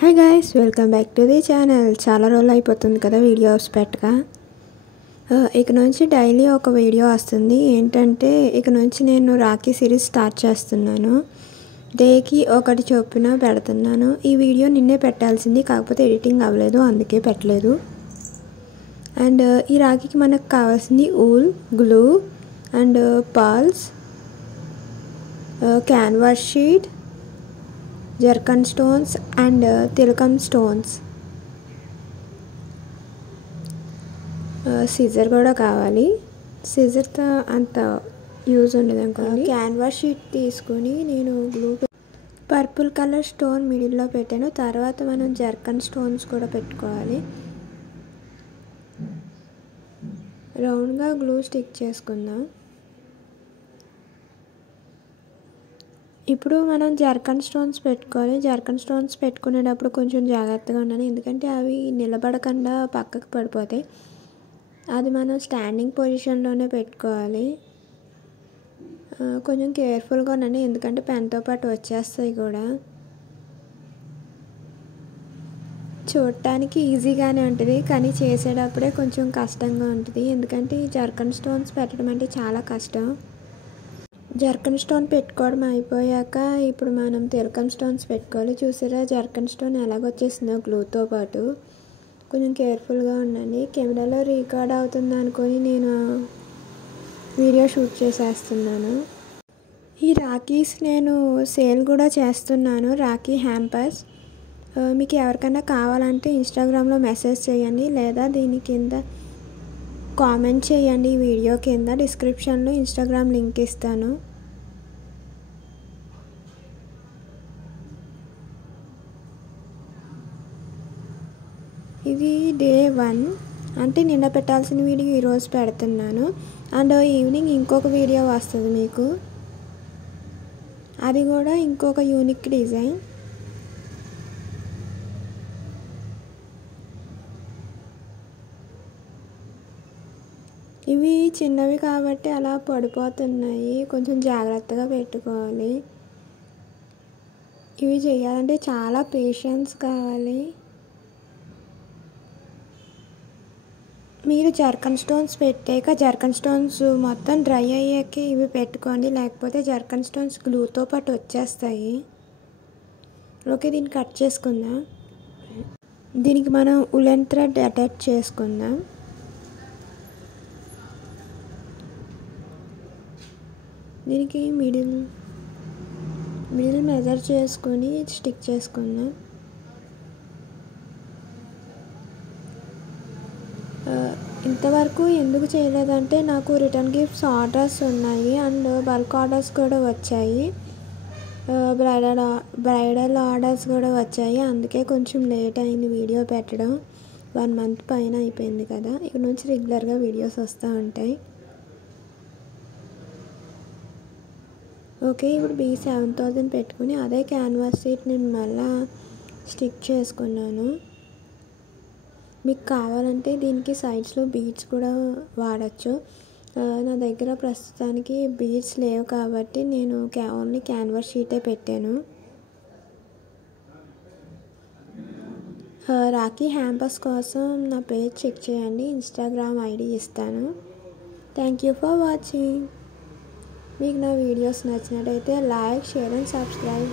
Hi guys, welcome back to the channel. చాలా రోజులు అయిపోతుంది కదా వీడియోస్ పెట్టగా. ఇక నుంచి డైలీ ఒక వీడియో వస్తుంది. ఏంటంటే ఇక నుంచి నేను రాఖీ సిరీస్ స్టార్ట్ చేస్తున్నాను. డేకి ఒకటి చొప్పున పెడుతున్నాను. ఈ వీడియో నిన్నే పెట్టాల్సింది, కాకపోతే ఎడిటింగ్ అవ్వలేదు, అందుకే పెట్టలేదు. అండ్ ఈ రాఖీకి మనకు కావాల్సింది wool, glue and pearls, canvas sheet, zircon stones and తిలకం స్టోన్స్. సిజర్ కూడా కావాలి. సిజర్తో అంత యూజ్ ఉండదు అనుకోండి. క్యాన్వాస్ షీట్ తీసుకొని నేను గ్లూ పర్పుల్ కలర్ స్టోన్ మిడిల్లో పెట్టాను. తర్వాత మనం జర్కన్ స్టోన్స్ కూడా పెట్టుకోవాలి. రౌండ్గా గ్లూ స్టిక్ చేసుకుందాం. ఇప్పుడు మనం జర్కన్ స్టోన్స్ పెట్టుకోవాలి. జర్కన్ స్టోన్స్ పెట్టుకునేటప్పుడు కొంచెం జాగ్రత్తగా ఉండాలి, ఎందుకంటే అవి నిలబడకుండా పక్కకు పడిపోతాయి. అది మనం స్టాండింగ్ పొజిషన్లోనే పెట్టుకోవాలి. కొంచెం కేర్ఫుల్గా ఉండండి, ఎందుకంటే పెన్తో పాటు వచ్చేస్తాయి కూడా. చూడటానికి ఈజీగానే ఉంటుంది, కానీ చేసేటప్పుడే కొంచెం కష్టంగా ఉంటుంది, ఎందుకంటే ఈ జర్కన్ స్టోన్స్ పెట్టడం అంటే చాలా కష్టం. జర్కన్ స్టోన్ పెట్టుకోవడం అయిపోయాక ఇప్పుడు మనం తిలకం స్టోన్స్ పెట్టుకోవాలి. చూసారా జర్కన్ స్టోన్ ఎలాగొచ్చేసిందో గ్లూతో పాటు. కొంచెం కేర్ఫుల్గా ఉండండి. కెమెరాలో రికార్డ్ అవుతుంది అనుకొని నేను వీడియో షూట్ చేసేస్తున్నాను. ఈ రాఖీస్ నేను సేల్ కూడా చేస్తున్నాను, రాఖీ హ్యాంపర్స్. మీకు ఎవరికైనా కావాలంటే ఇన్స్టాగ్రామ్లో మెసేజ్ చేయండి, లేదా దీని కింద కామెంట్ చేయండి. ఈ వీడియో కింద డిస్క్రిప్షన్లో ఇన్స్టాగ్రామ్ లింక్ ఇస్తాను. ఇది డే 1, అంటే నిన్న పెట్టాల్సిన వీడియో ఈరోజు పెడుతున్నాను. అండ్ ఈవినింగ్ ఇంకొక వీడియో వస్తుంది మీకు, అది కూడా ఇంకొక యూనిక్ డిజైన్. ఇవి చిన్నవి కాబట్టి అలా పడిపోతున్నాయి, కొంచెం జాగ్రత్తగా పెట్టుకోవాలి. ఇవి చేయాలంటే చాలా పేషెన్స్ కావాలి. మీరు జర్కన్ స్టోన్స్ పెట్టాక జర్కన్ స్టోన్స్ మొత్తం డ్రై అయ్యాక ఇవి పెట్టుకోండి, లేకపోతే జర్కన్ స్టోన్స్ గ్లూతో పాటు వచ్చేస్తాయి. ఓకే, దీన్ని కట్ చేసుకుందాం. దీనికి మనం ఉలెన్ థ్రెడ్ అటాచ్ చేసుకుందాం. దీనికి మిడిల్ మెజర్ చేసుకొని స్టిక్ చేసుకుందాం. ఇంతవరకు ఎందుకు చేయలేదంటే నాకు రిటర్న్ గిఫ్ట్స్ ఆర్డర్స్ ఉన్నాయి అండ్ బల్క్ ఆర్డర్స్ కూడా వచ్చాయి, బ్రైడల్ ఆర్డర్స్ కూడా వచ్చాయి. అందుకే కొంచెం లేట్ అయింది వీడియో పెట్టడం. 1 మంత్ పైన అయిపోయింది కదా. ఇక నుంచి రెగ్యులర్గా వీడియోస్ వస్తూ ఉంటాయి. ఓకే, ఇప్పుడు B7000 పెట్టుకుని అదే క్యాన్వాస్ షీట్ నేను మళ్ళీ స్టిక్ చేసుకున్నాను. మీకు కావాలంటే దీనికి సైడ్స్లో బీడ్స్ కూడా వాడచ్చు. నా దగ్గర ప్రస్తుతానికి బీడ్స్ లేవు కాబట్టి నేను ఓన్లీ క్యాన్వాస్ షీటే పెట్టాను. రాఖీ హ్యాంపర్స్ కోసం నా పేజ్ చెక్ చేయండి, ఇన్స్టాగ్రామ్ ఐడి ఇస్తాను. Thank you for watching. మీకు నా వీడియోస్ నచ్చినట్టయితే లైక్, షేర్ అండ్ సబ్స్క్రైబ్.